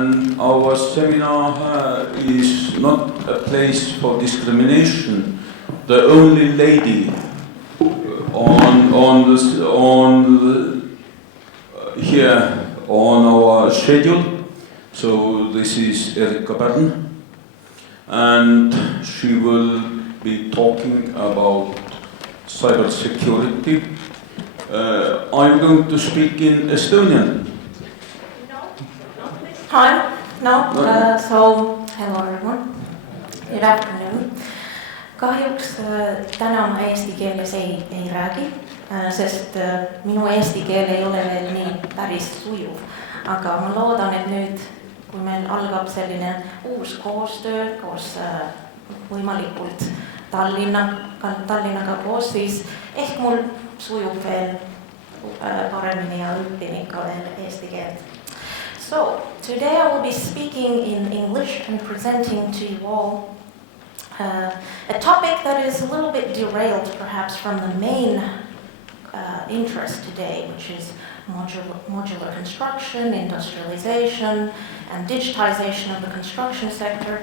and our seminar is not a place for discrimination. The only lady here on our schedule, so this is Erika Pärn, and she will be talking about cybersecurity. I'm going to speak in Estonian. Hi. So hello everyone. Good afternoon. Kahjuks täna ma eesti keeles ei räägi, sest minu eesti keel ei ole veel nii päris sujuv. Aga ma loodan, et nüüd, kui meil algab selline uus koostöö koos võimalikult Tallinnaga koos, siis ehk mul sujub veel paremini ja õpin ikka veel eesti keelt. So, today I will be speaking in English and presenting to you all a topic that is a little bit derailed perhaps from the main interest today, which is modular construction, industrialization, and digitization of the construction sector.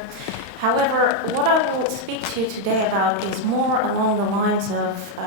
However, what I will speak to you today about is more along the lines of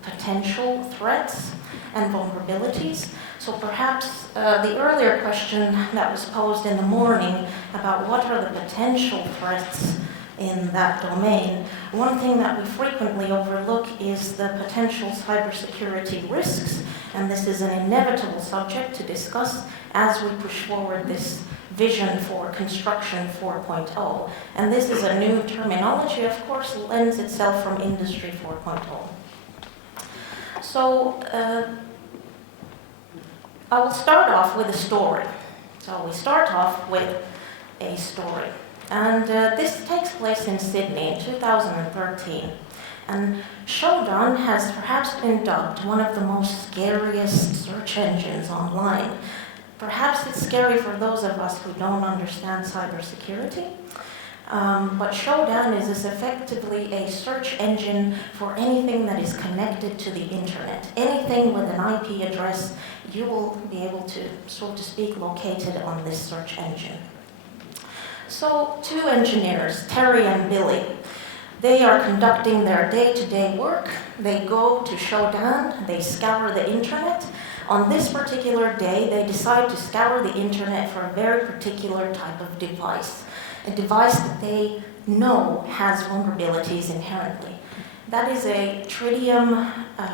potential threats and vulnerabilities. So perhaps the earlier question that was posed in the morning about what are the potential threats in that domain, one thing that we frequently overlook is the potential cybersecurity risks, and this is an inevitable subject to discuss as we push forward this vision for construction 4.0. And this is a new terminology, of course, lends itself from Industry 4.0. So I will start off with a story. So we start off with a story. And this takes place in Sydney in 2013. And Shodan has perhaps been dubbed one of the most scariest search engines online. Perhaps it's scary for those of us who don't understand cybersecurity. But Shodan is effectively a search engine for anything that is connected to the internet. Anything with an IP address, you will be able to, so to speak, locate it on this search engine. So, two engineers, Terry and Billy, they are conducting their day-to-day work. They go to Shodan, they scour the internet. On this particular day, they decide to scour the internet for a very particular type of device. A device that they know has vulnerabilities inherently. That is a tritium,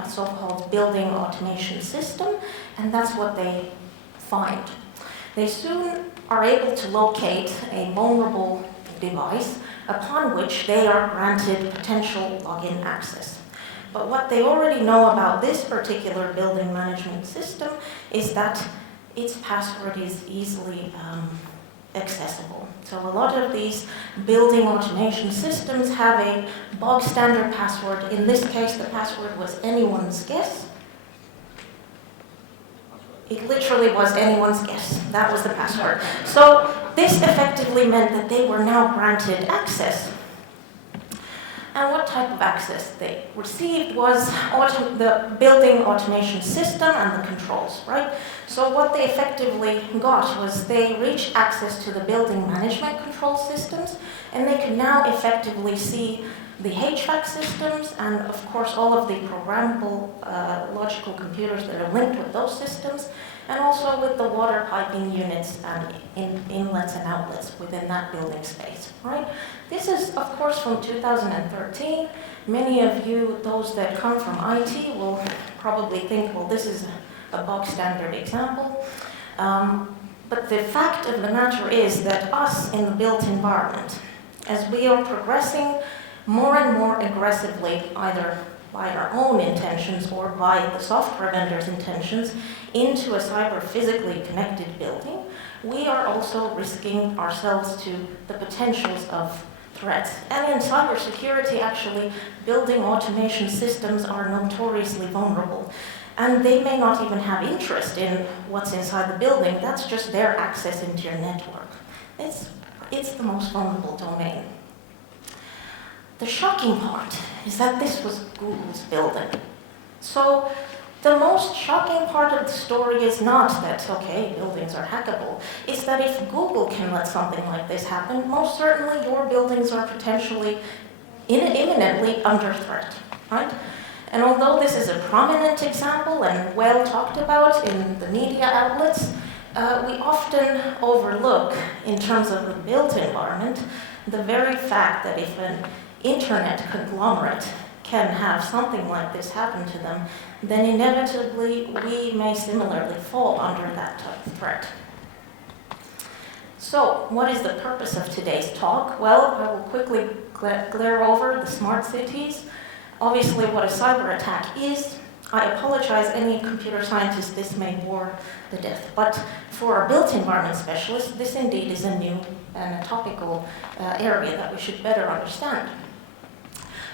so-called building automation system, and that's what they find. They soon are able to locate a vulnerable device upon which they are granted potential login access. But what they already know about this particular building management system is that its password is easily accessible. So a lot of these building automation systems have a bog standard password. In this case, the password was anyone's guess. It literally was anyone's guess. That was the password. So this effectively meant that they were now granted access. And what type of access they received was the building automation system and the controls, right? So what they effectively got was they reached access to the building management control systems, and they could now effectively see the HVAC systems and, of course, all of the programmable logical computers that are linked with those systems, and also with the water piping units and inlets and outlets within that building space, right? This is, of course, from 2013. Many of you, those that come from IT, will probably think, well, this is a bog standard example. But the fact of the matter is that us in the built environment, as we are progressing more and more aggressively, either by our own intentions or by the software vendor's intentions, into a cyber-physically connected building, we are also risking ourselves to the potentials of threats. And in cybersecurity, actually, building automation systems are notoriously vulnerable. And they may not even have interest in what's inside the building. That's just their access into your network. It's the most vulnerable domain. The shocking part is that this was Google's building. So The most shocking part of the story is not that, okay, buildings are hackable. It's that if Google can let something like this happen, most certainly your buildings are potentially imminently under threat, right? And although this is a prominent example and well talked about in the media outlets, we often overlook, in terms of the built environment, the very fact that if an internet conglomerate can have something like this happen to them, then inevitably we may similarly fall under that type of threat. So, what is the purpose of today's talk? Well, I will quickly glare over the smart cities. Obviously, what a cyber attack is. I apologize, any computer scientist, this may bore the death. But for a built environment specialist, this indeed is a new and a topical area that we should better understand.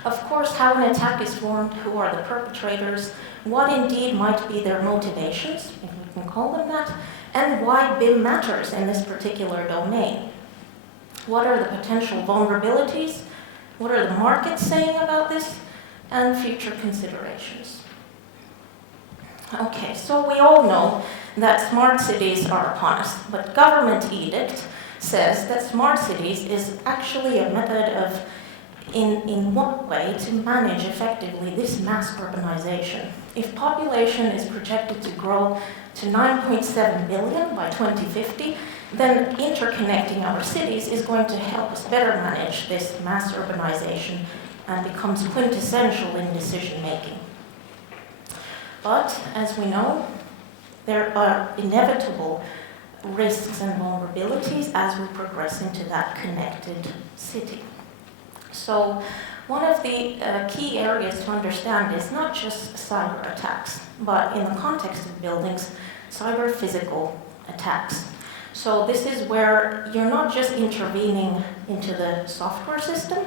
Of course, how an attack is formed, who are the perpetrators, what indeed might be their motivations, if we can call them that, and why BIM matters in this particular domain. What are the potential vulnerabilities? What are the markets saying about this? And future considerations. Okay, so we all know that smart cities are upon us, but government edict says that smart cities is actually a method of in what way to manage effectively this mass urbanization. If population is projected to grow to 9.7 billion by 2050, then interconnecting our cities is going to help us better manage this mass urbanization and becomes quintessential in decision making. But, as we know, there are inevitable risks and vulnerabilities as we progress into that connected city. So, one of the key areas to understand is not just cyber attacks, but in the context of buildings, cyber physical attacks. So this is where you're not just intervening into the software system,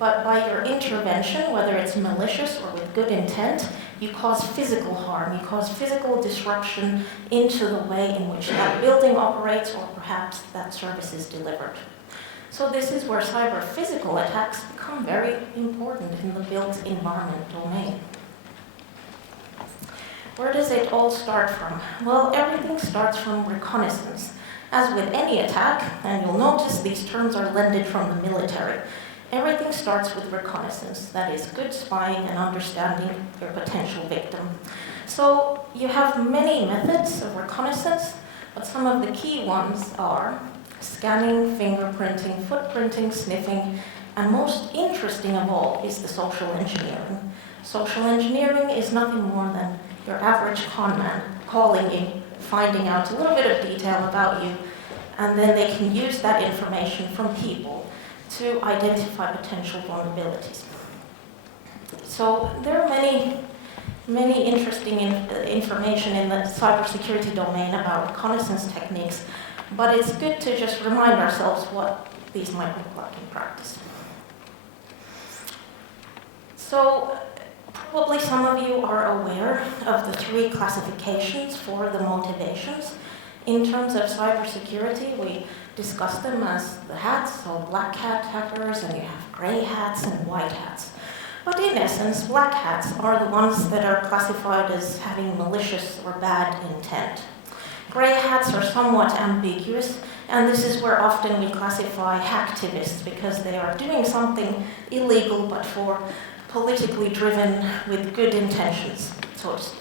but by your intervention, whether it's malicious or with good intent, you cause physical harm, you cause physical disruption into the way in which that building operates or perhaps that service is delivered. So this is where cyber physical attacks become very important in the built environment domain. Where does it all start from? Well, everything starts from reconnaissance. As with any attack, and you'll notice these terms are lended from the military, everything starts with reconnaissance, that is good spying and understanding your potential victim. So you have many methods of reconnaissance, but some of the key ones are scanning, fingerprinting, footprinting, sniffing, and most interesting of all is the social engineering. Social engineering is nothing more than your average con man calling in, finding out a little bit of detail about you, and then they can use that information from people to identify potential vulnerabilities. So there are many interesting information in the cybersecurity domain about reconnaissance techniques, but it's good to just remind ourselves what these might look like in practice. So probably some of you are aware of the three classifications for the motivations. In terms of cybersecurity, we discuss them as the hats, so black hat hackers, and you have gray hats and white hats. But in essence, black hats are the ones that are classified as having malicious or bad intent. Gray hats are somewhat ambiguous, and this is where often we classify hacktivists because they are doing something illegal but for politically driven with good intentions, so to speak.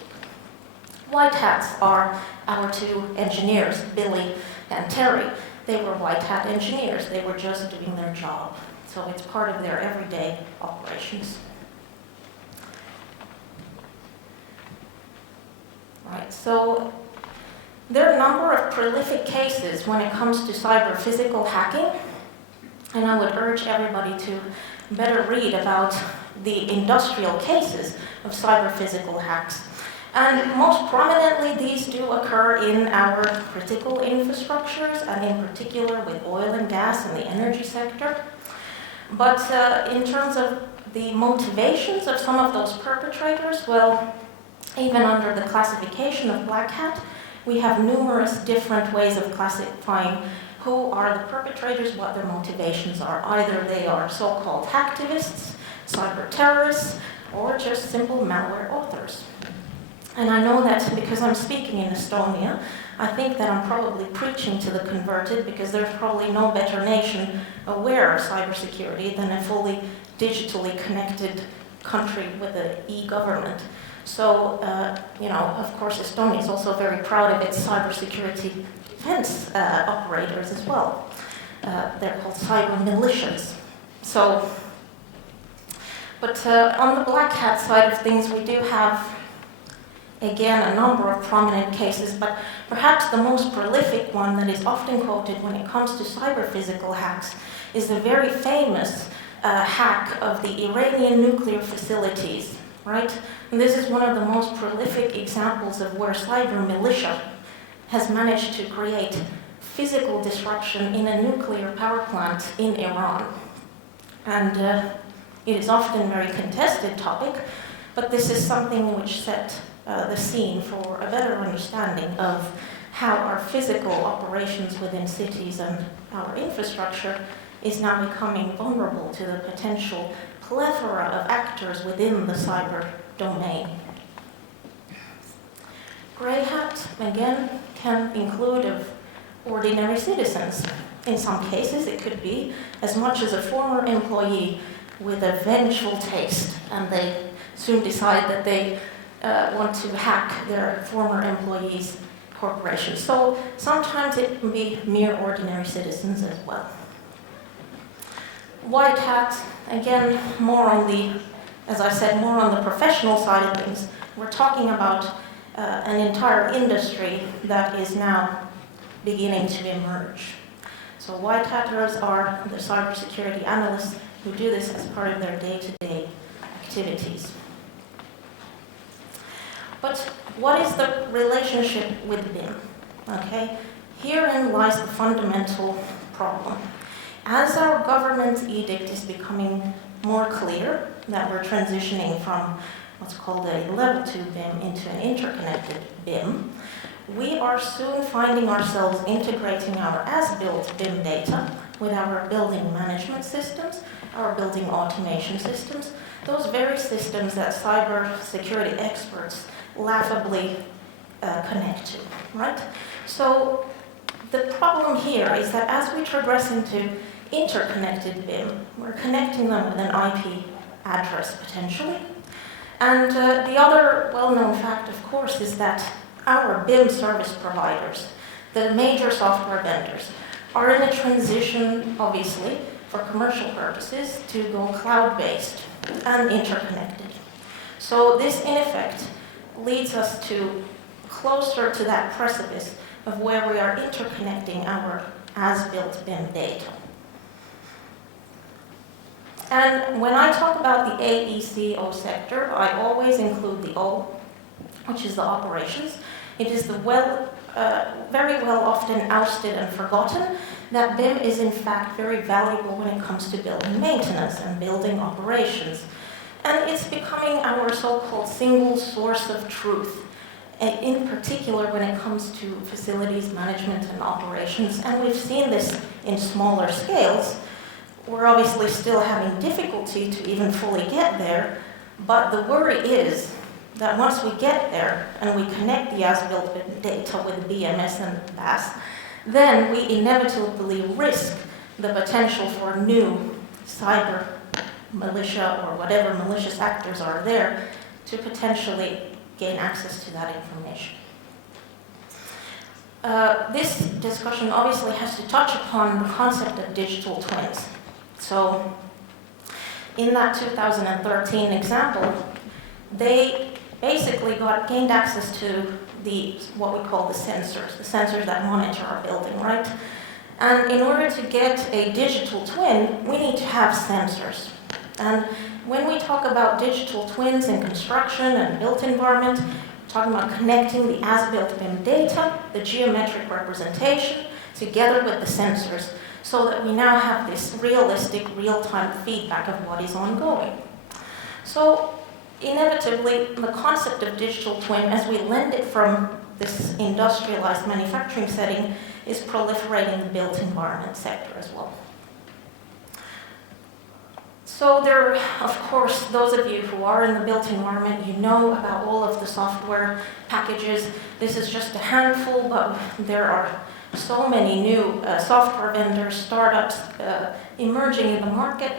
White hats are our two engineers, Billy and Terry. They were white hat engineers. They were just doing their job. So it's part of their everyday operations. Right, so there are a number of prolific cases when it comes to cyber physical hacking, and I would urge everybody to better read about the industrial cases of cyber physical hacks. And most prominently, these do occur in our critical infrastructures, and in particular with oil and gas and the energy sector. But in terms of the motivations of some of those perpetrators, well, even under the classification of black hat, we have numerous different ways of classifying who are the perpetrators, what their motivations are. Either they are so-called hacktivists, cyber terrorists, or just simple malware authors. And I know that because I'm speaking in Estonia, I think that I'm probably preaching to the converted, because there's probably no better nation aware of cybersecurity than a fully digitally connected country with an e-government. So, of course, Estonia is also very proud of its cybersecurity defense operators as well. They're called cyber militias. So, but on the black hat side of things, we do have, again, a number of prominent cases, but perhaps the most prolific one that is often quoted when it comes to cyber-physical hacks is the very famous hack of the Iranian nuclear facilities, right? And this is one of the most prolific examples of where cyber militia has managed to create physical disruption in a nuclear power plant in Iran. And it is often a very contested topic, but this is something which set the scene for a better understanding of how our physical operations within cities and our infrastructure is now becoming vulnerable to the potential plethora of actors within the cyber domain. Grey hat, again, can include of ordinary citizens. In some cases, it could be as much as a former employee with a vengeful taste, and they soon decide that they want to hack their former employees' corporation. So sometimes it can be mere ordinary citizens as well. White hat, again, more on the, as I said, more on the professional side of things. We're talking about an entire industry that is now beginning to emerge. So white hatters are the cybersecurity analysts who do this as part of their day-to-day activities. But what is the relationship with BIM? Okay, herein lies the fundamental problem. As our government edict is becoming more clear that we're transitioning from what's called a level 2 BIM into an interconnected BIM, we are soon finding ourselves integrating our as-built BIM data with our building management systems, our building automation systems, those very systems that cyber security experts laughably connect to, right? So the problem here is that as we progress into interconnected BIM, we're connecting them with an IP address potentially. And the other well-known fact, of course, is that our BIM service providers, the major software vendors, are in a transition, obviously, for commercial purposes to go cloud-based and interconnected. So this, in effect, leads us to closer to that precipice of where we are interconnecting our as-built BIM data. And when I talk about the AECO sector, I always include the O, which is the operations. It is the very well often ousted and forgotten that BIM is in fact very valuable when it comes to building maintenance and building operations. And it's becoming our so-called single source of truth, in particular when it comes to facilities management and operations. And we've seen this in smaller scales. We're obviously still having difficulty to even fully get there, but the worry is that once we get there and we connect the as-built data with BMS and BAS, then we inevitably risk the potential for new cyber militia or whatever malicious actors are there to potentially gain access to that information. This discussion obviously has to touch upon the concept of digital twins. So in that 2013 example, they basically gained access to what we call the sensors that monitor our building, right? And in order to get a digital twin, we need to have sensors. And when we talk about digital twins in construction and built environment, we're talking about connecting the as-built BIM data, the geometric representation, together with the sensors, so that we now have this realistic, real-time feedback of what is ongoing. So inevitably, the concept of digital twin, as we lend it from this industrialized manufacturing setting, is proliferating the built environment sector as well. So So there are, of course, those of you who are in the built environment, you know about all of the software packages. This is just a handful, but there are so many new software vendors, startups emerging in the market.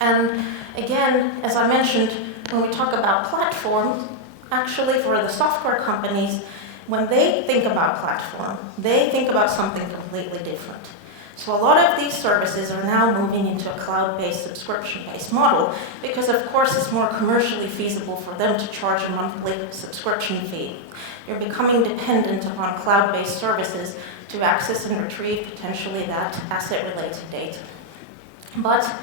And again, as I mentioned, when we talk about platforms, actually for the software companies, when they think about platform, they think about something completely different. So a lot of these services are now moving into a cloud-based, subscription-based model because, of course, it's more commercially feasible for them to charge a monthly subscription fee. You're becoming dependent upon cloud-based services to access and retrieve potentially that asset-related data. But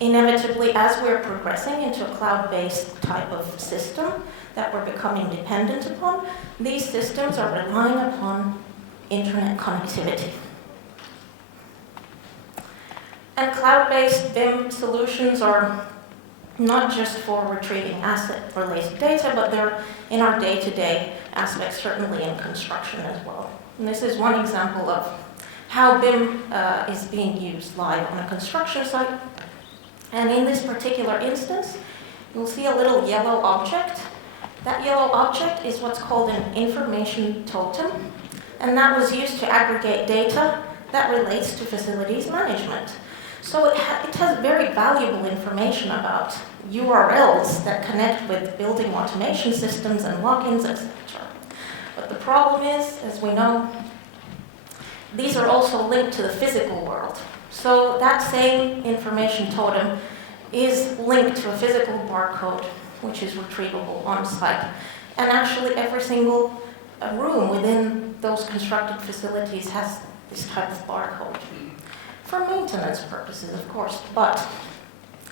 inevitably, as we're progressing into a cloud-based type of system that we're becoming dependent upon, these systems are relying upon internet connectivity. And cloud-based BIM solutions are not just for retrieving asset-related data, but they're in our day-to-day aspects, certainly in construction as well. And this is one example of how BIM is being used live on a construction site. And in this particular instance, you'll see a little yellow object. That yellow object is what's called an information totem, and that was used to aggregate data that relates to facilities management. So it has very valuable information about URLs that connect with building automation systems and logins, etc. But the problem is, as we know, these are also linked to the physical world. So that same information totem is linked to a physical barcode, which is retrievable on site. And actually every single room within those constructed facilities has this type of barcode. For maintenance purposes, of course, but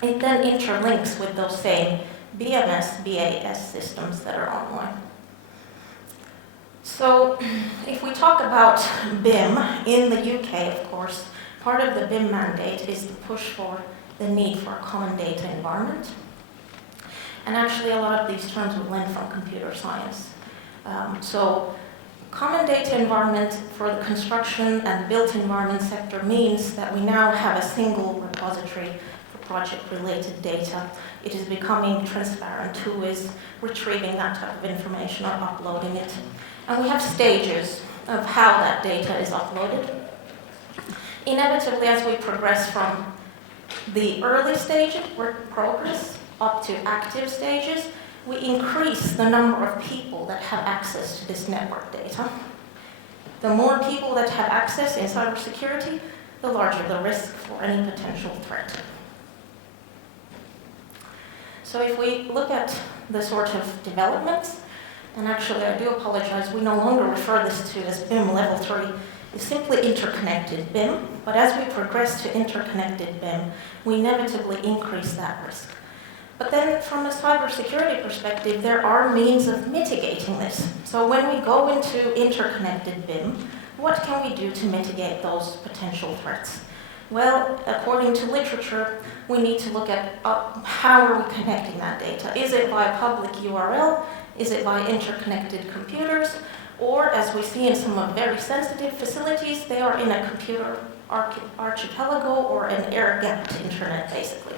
it then interlinks with those same BMS, BAS systems that are online. So if we talk about BIM in the UK, of course, part of the BIM mandate is to push for the need for a common data environment. And actually a lot of these terms would lend from computer science. So common data environment for the construction and built environment sector means that we now have a single repository for project-related data. It is becoming transparent who is retrieving that type of information or uploading it. And we have stages of how that data is uploaded. Inevitably, as we progress from the early stages, work progress, up to active stages, we increase the number of people that have access to this network data. The more people that have access in cybersecurity, the larger the risk for any potential threat. So if we look at the sort of developments, and actually I do apologize, we no longer refer this to as BIM level 3, it's simply interconnected BIM, but as we progress to interconnected BIM, we inevitably increase that risk. But then from a cybersecurity perspective, there are means of mitigating this. So when we go into interconnected BIM, what can we do to mitigate those potential threats? Well, according to literature, we need to look at how are we connecting that data. Is it via public URL? Is it via interconnected computers? Or, as we see in some of very sensitive facilities, they are in a computer archipelago or an air-gapped internet, basically.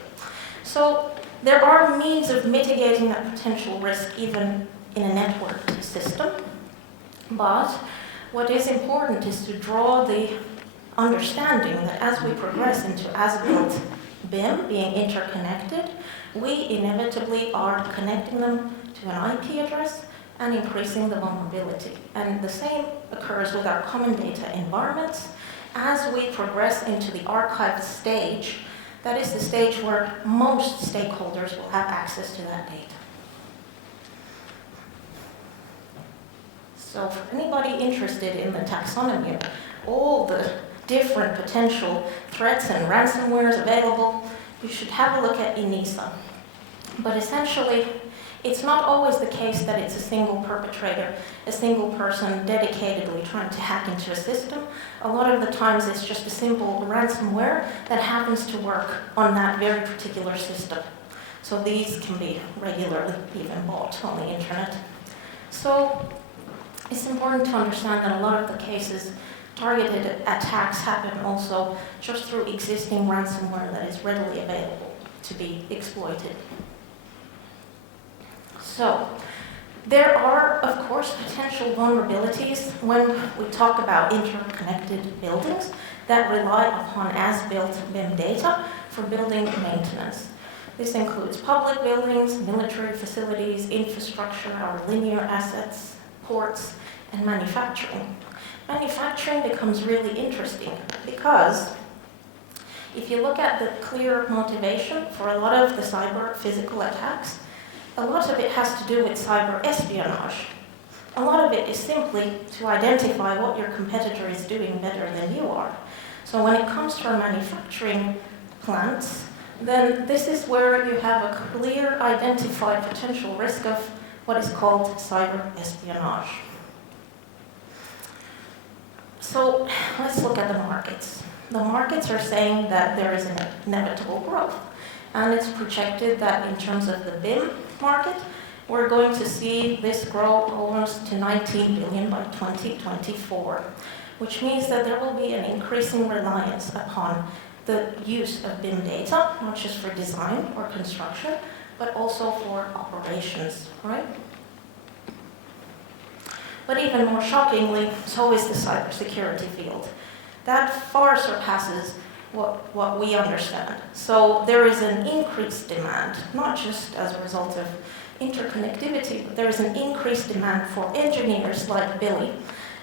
So there are means of mitigating that potential risk even in a networked system. But what is important is to draw the understanding that as we progress into as-built BIM, being interconnected, we inevitably are connecting them to an IP address and increasing the vulnerability. And the same occurs with our common data environments. As we progress into the archived stage, that is the stage where most stakeholders will have access to that data. So for anybody interested in the taxonomy, all the different potential threats and ransomwares available, you should have a look at ENISA. But essentially, it's not always the case that it's a single perpetrator, a single person dedicatedly trying to hack into a system. A lot of the times it's just a simple ransomware that happens to work on that very particular system. So these can be regularly even bought on the internet. So it's important to understand that a lot of the cases targeted attacks happen also just through existing ransomware that is readily available. to be exploited. So, there are, of course, potential vulnerabilities when we talk about interconnected buildings that rely upon as-built BIM data for building maintenance. This includes public buildings, military facilities, infrastructure, our linear assets, ports, and manufacturing. Manufacturing becomes really interesting because if you look at the clear motivation for a lot of the cyber physical attacks, a lot of it has to do with cyber espionage. A lot of it is simply to identify what your competitor is doing better than you are. So when it comes to our manufacturing plants, then this is where you have a clear identified potential risk of what is called cyber espionage. So let's look at the markets. The markets are saying that there is an inevitable growth, and it's projected that in terms of the BIM market, we're going to see this grow almost to 19 billion by 2024, which means that there will be an increasing reliance upon the use of BIM data, not just for design or construction, but also for operations, right? But even more shockingly, so is the cybersecurity field. That far surpasses what we understand. So there is an increased demand, not just as a result of interconnectivity, but there is an increased demand for engineers like Billy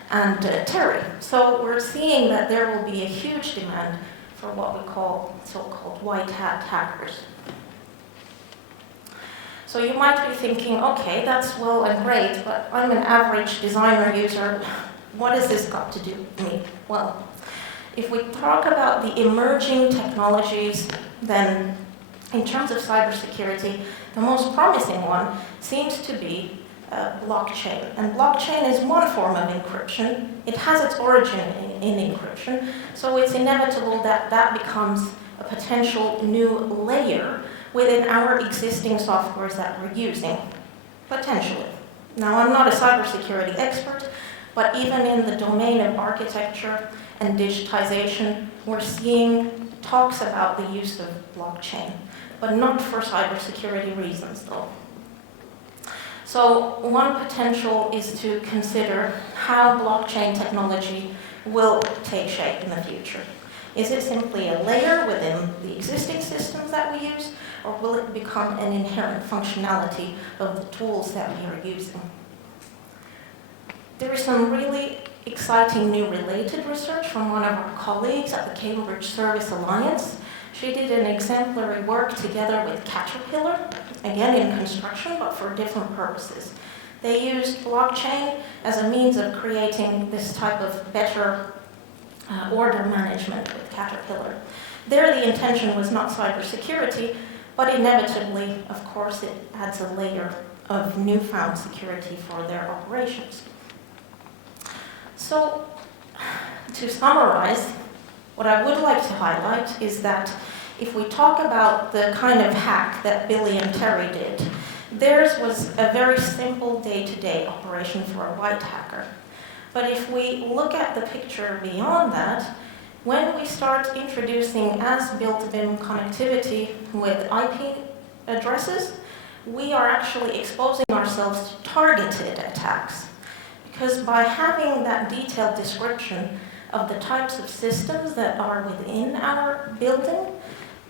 and Terry. So we're seeing that there will be a huge demand for what we call so-called white hat hackers. So you might be thinking, okay, that's well and great, but I'm an average designer user. What has this got to do with me? Well, if we talk about the emerging technologies, then in terms of cybersecurity, the most promising one seems to be blockchain. And blockchain is one form of encryption. It has its origin in encryption, so it's inevitable that that becomes a potential new layer within our existing softwares that we're using, potentially. Now, I'm not a cybersecurity expert, but even in the domain of architecture and digitization, we're seeing talks about the use of blockchain, but not for cybersecurity reasons, though. So one potential is to consider how blockchain technology will take shape in the future. Is it simply a layer within the existing systems that we use, or will it become an inherent functionality of the tools that we are using? There is some really exciting new related research from one of our colleagues at the Cambridge Service Alliance. She did an exemplary work together with Caterpillar, again in construction, but for different purposes. They used blockchain as a means of creating this type of better order management with Caterpillar. There, the intention was not cybersecurity, but inevitably, of course, it adds a layer of newfound security for their operations. So, to summarize, what I would like to highlight is that if we talk about the kind of hack that Billy and Terry did, theirs was a very simple day-to-day operation for a white hacker. But if we look at the picture beyond that, when we start introducing as-built BIM connectivity with IP addresses, we are actually exposing ourselves to targeted attacks. Because by having that detailed description of the types of systems that are within our building,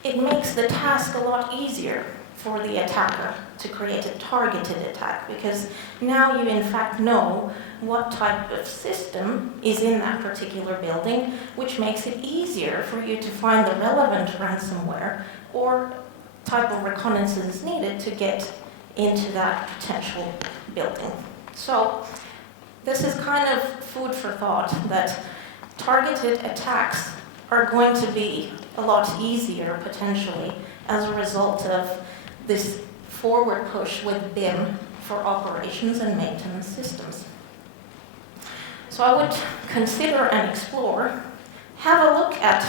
it makes the task a lot easier for the attacker to create a targeted attack, because now you in fact know what type of system is in that particular building, which makes it easier for you to find the relevant ransomware or type of reconnaissance needed to get into that potential building. So this is kind of food for thought, that targeted attacks are going to be a lot easier potentially as a result of this forward push with BIM for operations and maintenance systems. So I would consider and explore, have a look at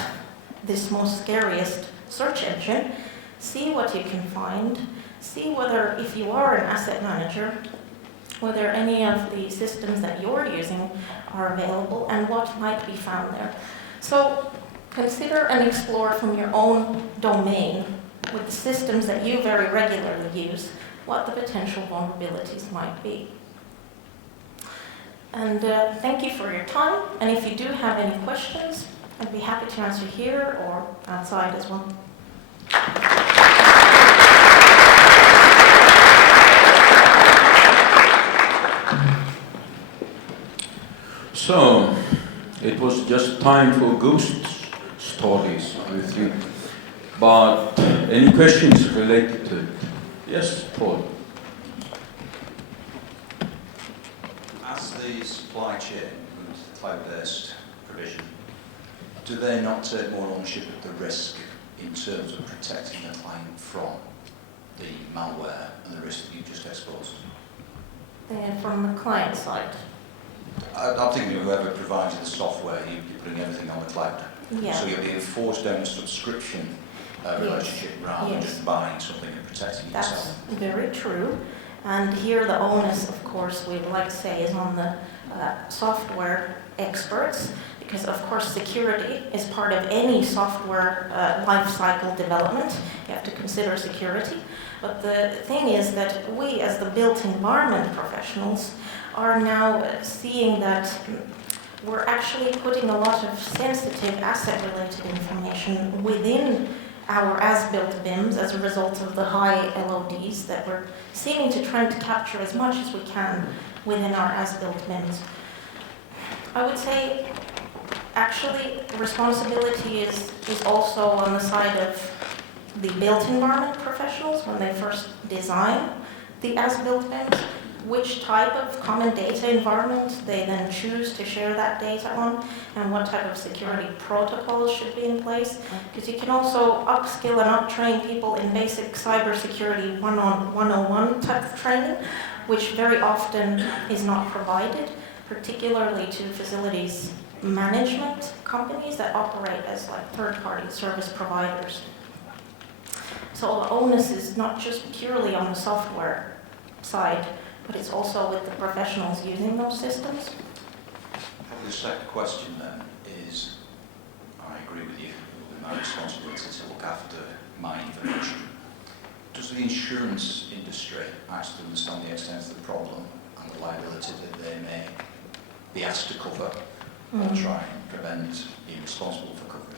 this most scariest search engine, see what you can find, see whether, if you are an asset manager, whether any of the systems that you're using are available and what might be found there. So consider and explore from your own domain with the systems that you very regularly use, what the potential vulnerabilities might be. And thank you for your time, and if you do have any questions, I'd be happy to answer here or outside as well. So, it was just time for ghost stories, I think. But any questions related to it? Yes, Paul. As the supply chain and cloud-based provision, do they not take more ownership of the risk in terms of protecting the client from the malware and the risk that you just exposed? From the client side. I'm thinking of whoever provides the software, you're putting everything on the cloud. Yeah. So you're being forced down a subscription relationship rather than just buying something and protecting yourself. That's very true. And here the onus, of course, we'd like to say is on the software experts, because of course security is part of any software life cycle development. You have to consider security. But the thing is that we, as the built environment professionals, are now seeing that we're actually putting a lot of sensitive asset-related information within our as-built BIMs as a result of the high LODs that we're seeming to try to capture as much as we can within our as-built BIMs. I would say, actually, responsibility is also on the side of the built environment professionals when they first design the as-built BIMs, which type of common data environment they then choose to share that data on, and what type of security protocols should be in place. Because you can also upskill and uptrain people in basic cybersecurity 101 type of training, which very often is not provided, particularly to facilities management companies that operate as like third-party service providers. So the onus is not just purely on the software side, but it's also with the professionals using those systems. Probably the second question then is, I agree with you, with my responsibility to look after my information. Does the insurance industry actually understand the extent of the problem and the liability that they may be asked to cover or try and prevent being responsible for coverage?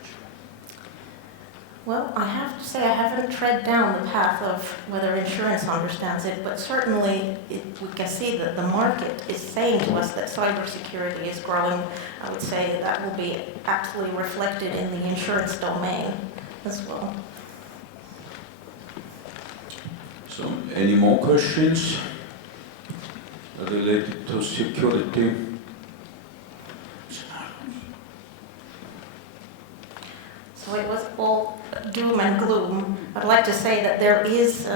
Well, I have to say I haven't tread down the path of whether insurance understands it, but certainly we can see that the market is saying to us that cybersecurity is growing. I would say that will be absolutely reflected in the insurance domain as well. So, any more questions related to security? So it was all doom and gloom. I'd like to say that there is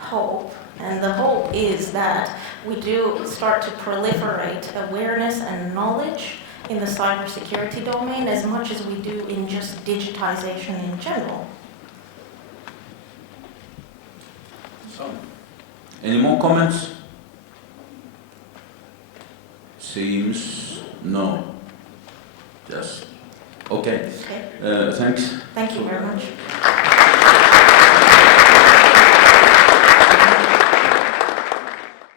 hope, and the hope is that we do start to proliferate awareness and knowledge in the cybersecurity domain as much as we do in just digitization in general. So, any more comments? Seems no. Just okay. Okay. Thanks. Thank you very much.